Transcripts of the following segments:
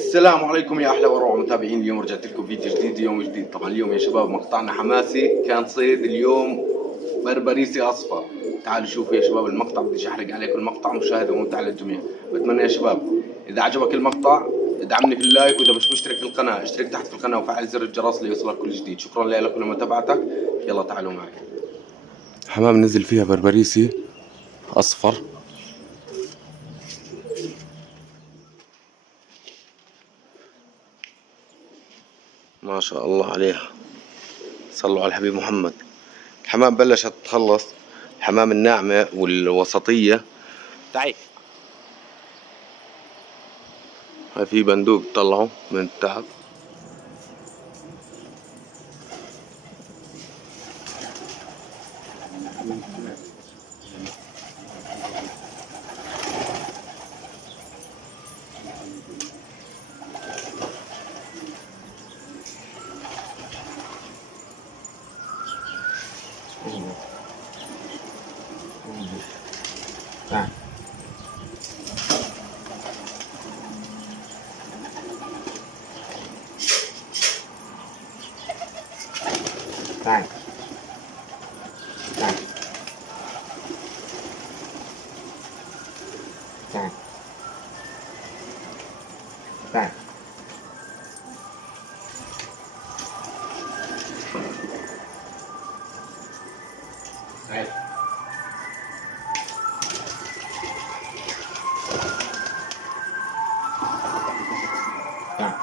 السلام عليكم يا احلى وروع متابعين. اليوم رجعت لكم فيديو جديد، يوم جديد. طبعا اليوم يا شباب مقطعنا حماسي، كان صيد اليوم بربريسي اصفر. تعالوا شوفوا يا شباب المقطع، بديش احرق عليكم المقطع، مشاهده ممتعه للجميع. بتمنى يا شباب اذا عجبك المقطع ادعمني في اللايك، واذا مش مشترك في القناه اشترك تحت في القناه وفعل زر الجرس ليوصلك كل جديد. شكرا لكم لمتابعتك. يلا تعالوا معي. حمام نزل فيها بربريسي اصفر، ما شاء الله عليها. صلوا على الحبيب محمد. الحمام بلشت تخلص، الحمام الناعمة والوسطية. تعي، هاي في بندوق طلعوا من التعب. تعال تعال تعال تعال تعال تعال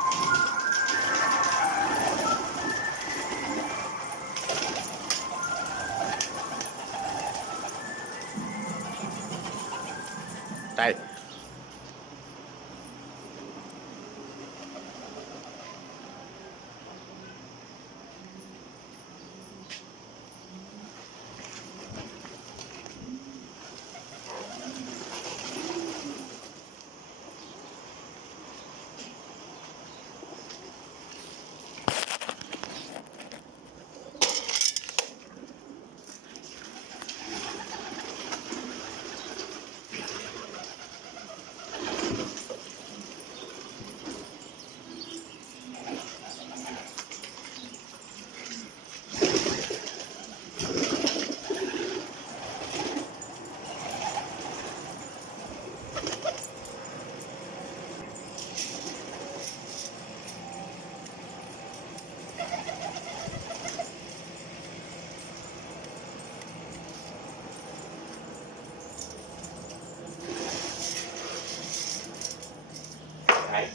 تعال.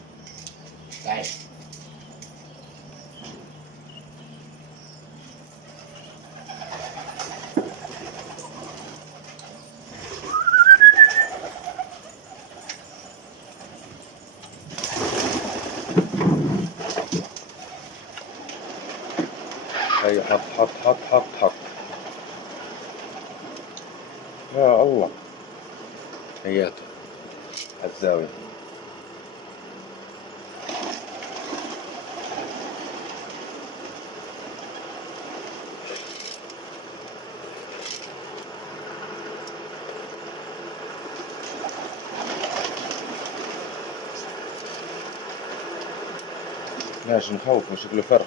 تعال. هي حط حط حط حط حط. يا الله، هياته الزاوية. ليش مخوف؟ شكله فرخ.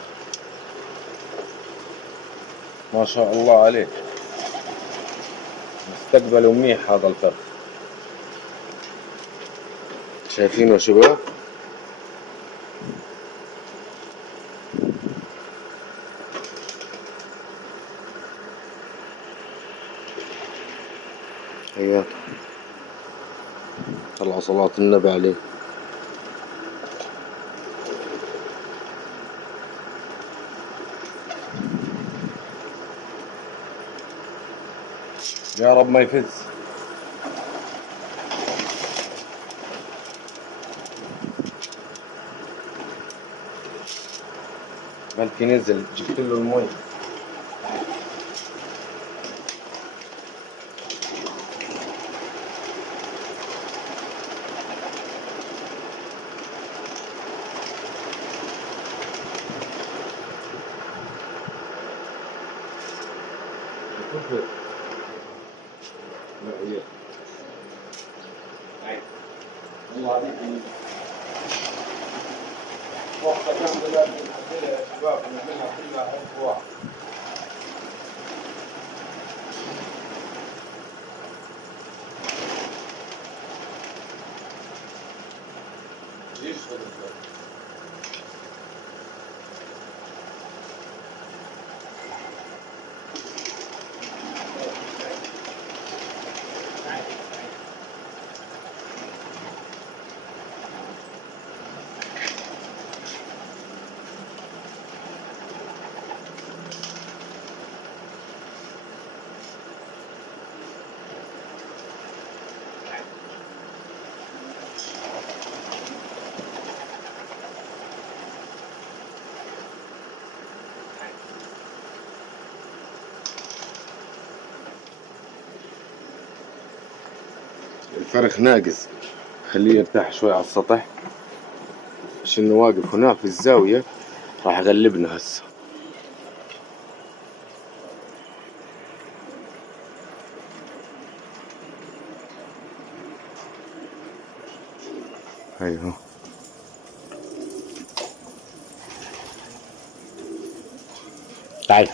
ما شاء الله عليه، مستقبله منيح هذا الفرخ. شايفينه يا شباب؟ هياته. طلع صلاة النبي عليه. يا رب ما يفز. بلكي نزل، جبت له المي. الله عليك. وقتها كان لازم نعدلها يا شباب ونعملها كلها حزب واحد. يشتغل الفرخ ناقص، خليه يرتاح شوي على السطح عشان واقف هناك في الزاوية راح يغلبنا هسه. ايوه تعال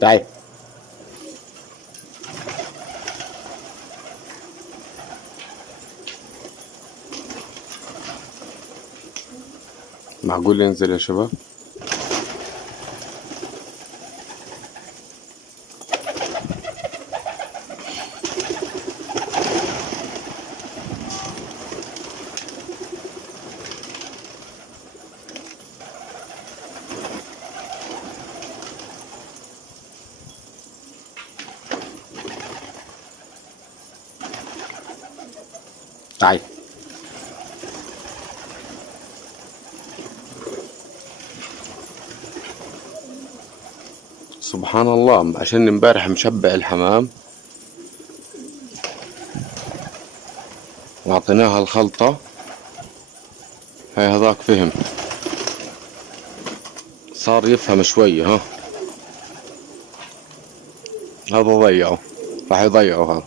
تعال. معقول ينزل يا شباب؟ تعال. سبحان الله، عشان امبارح مشبع الحمام واعطيناها الخلطة هاي هذاك فهم، صار يفهم شوية. ها هذا ضيعه، راح يضيعه هذا.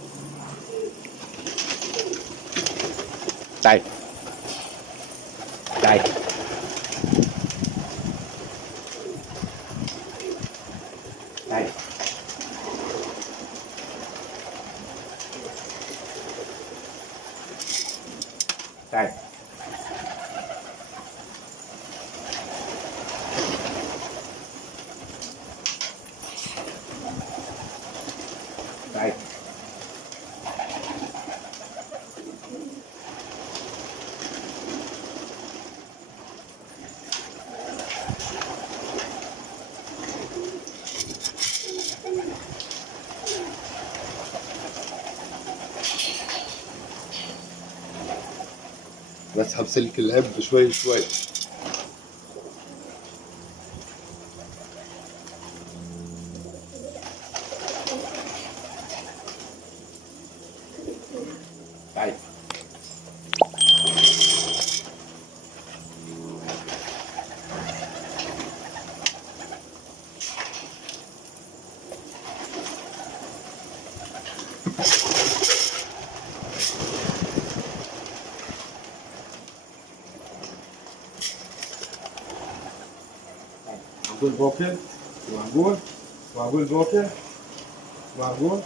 تعال تعال تعال تعال. تعال. بسحب سلك العب شوي شوي. تعال. معقول بوكل؟ معقول؟ معقول بوكل؟ معقول؟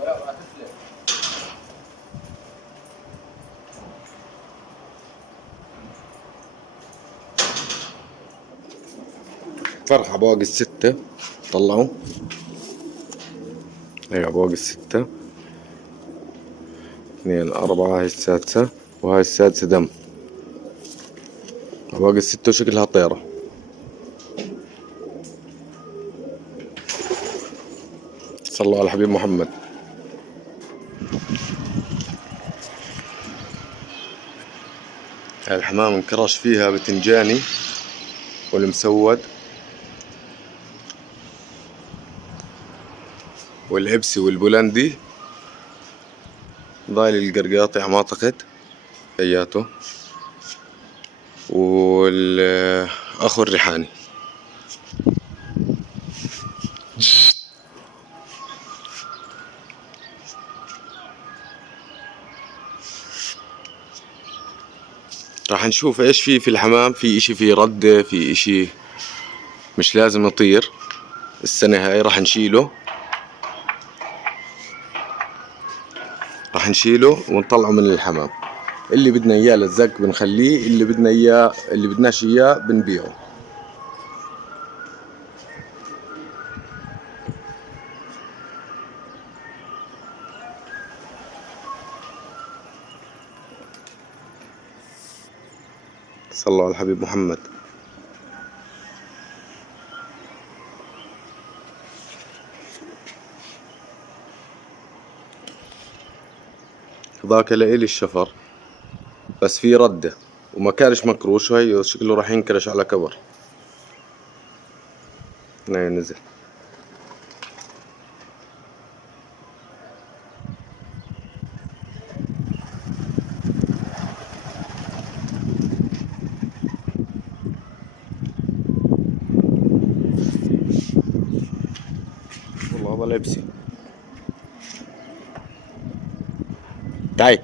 ولا ما تسلم. فرحة بواقي الستة طلعوا. ايوه بواقي الستة، 2 4 هاي السادسة وهاي السادسة دم. باقي الستة وشكلها طيرة. صلوا على الحبيب محمد. هاي الحمام انكرش فيها بتنجاني والمسود والعبسي والبولندي، ضايل القرقاطع ما اعتقد اياته، والاخو الريحاني. راح نشوف ايش في الحمام. في اشي في ردة، في اشي مش لازم يطير السنة هاي. راح نشيله ونطلعه من الحمام. اللي بدنا اياه للزق بنخليه، اللي بدنا اياه اللي بدناش اياه بنبيعه. صلوا على الحبيب محمد. ذاك لإلي الشفر بس في ردة وما كانش مكروش، وهي شكله راح ينكرش على كبر. هاي نزل. والله هذا لبسي. تعي.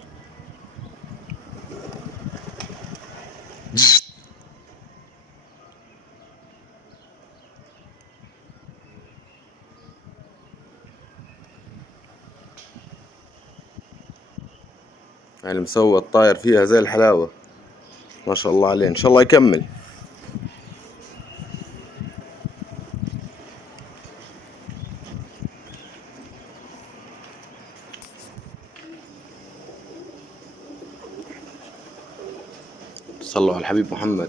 يعني مسوى الطاير فيها زي الحلاوة ما شاء الله عليه. ان شاء الله يكمل. صلوا على الحبيب محمد.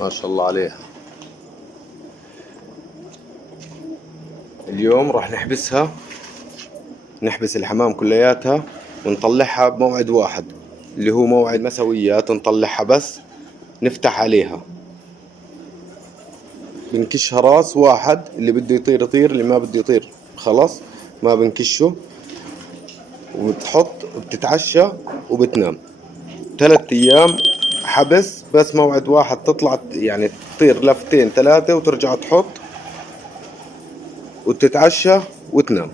ما شاء الله عليها. اليوم راح نحبس الحمام كلياتها ونطلعها بموعد واحد، اللي هو موعد مسويات. نطلعها بس نفتح عليها، بنكشها راس واحد. اللي بده يطير يطير، اللي ما بده يطير خلاص ما بنكشه. وبتحط بتتعشى وبتنام. 3 أيام حبس بس موعد واحد. تطلع يعني تطير لفتين 3 وترجع تحط وتتعشى وتنام.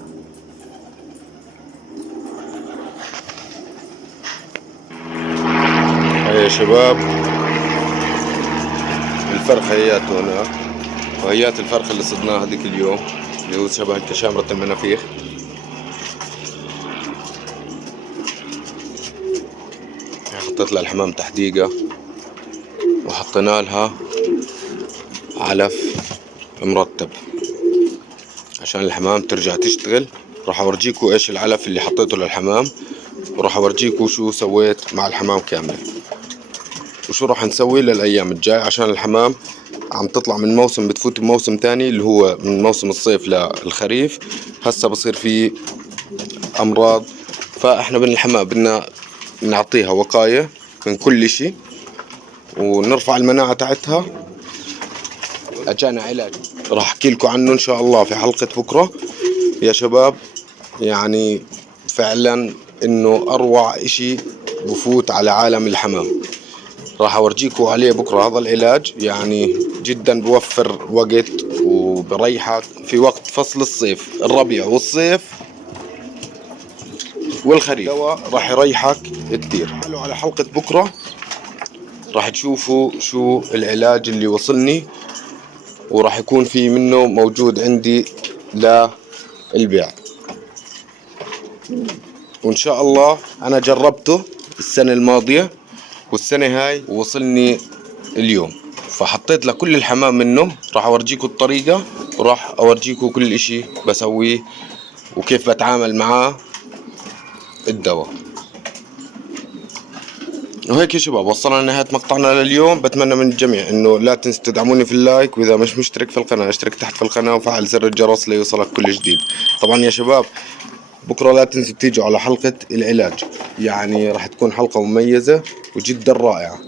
هيا يا شباب الفرخة هياته هناك، وهيات الفرخة اللي صدناها هذيك اليوم اللي هو شبه كشامرة المنافيخ. حطيت لها الحمام تحديقة وحطينا لها علف مرتب عشان الحمام ترجع تشتغل. راح اورجيكم ايش العلف اللي حطيته للحمام، وراح اورجيكم شو سويت مع الحمام كامل، وشو راح نسوي للايام الجاي. عشان الحمام عم تطلع من موسم بتفوت بموسم تاني اللي هو من موسم الصيف للخريف. هسا بصير في امراض، فاحنا بالحمام بدنا نعطيها وقاية من كل شي ونرفع المناعة تاعتها. اجانا علاج راح احكي لكم عنه ان شاء الله في حلقة بكرة يا شباب. يعني فعلا انه اروع اشي بفوت على عالم الحمام. راح اورجيكم عليه بكرة. هذا العلاج يعني جدا بوفر وقت وبريحك في وقت فصل الصيف، الربيع والصيف والخريف. دواء راح يريحك كتير. تعالوا على حلقة بكرة راح تشوفوا شو العلاج اللي وصلني، وراح يكون في منه موجود عندي للبيع. وإن شاء الله أنا جربته السنة الماضية والسنة هاي ووصلني اليوم، فحطيت لكل الحمام منه. راح أورجيكم الطريقة، وراح أورجيكم كل إشي بسويه وكيف بتعامل معاه الدواء. وهيك يا شباب وصلنا لنهاية مقطعنا لليوم. بتمنى من الجميع انه لا تنسوا تدعموني في اللايك، واذا مش مشترك في القناة اشترك تحت في القناة وفعل زر الجرس ليوصلك كل جديد. طبعا يا شباب بكرة لا تنسوا تيجوا على حلقة العلاج، يعني راح تكون حلقة مميزة وجدا رائعة.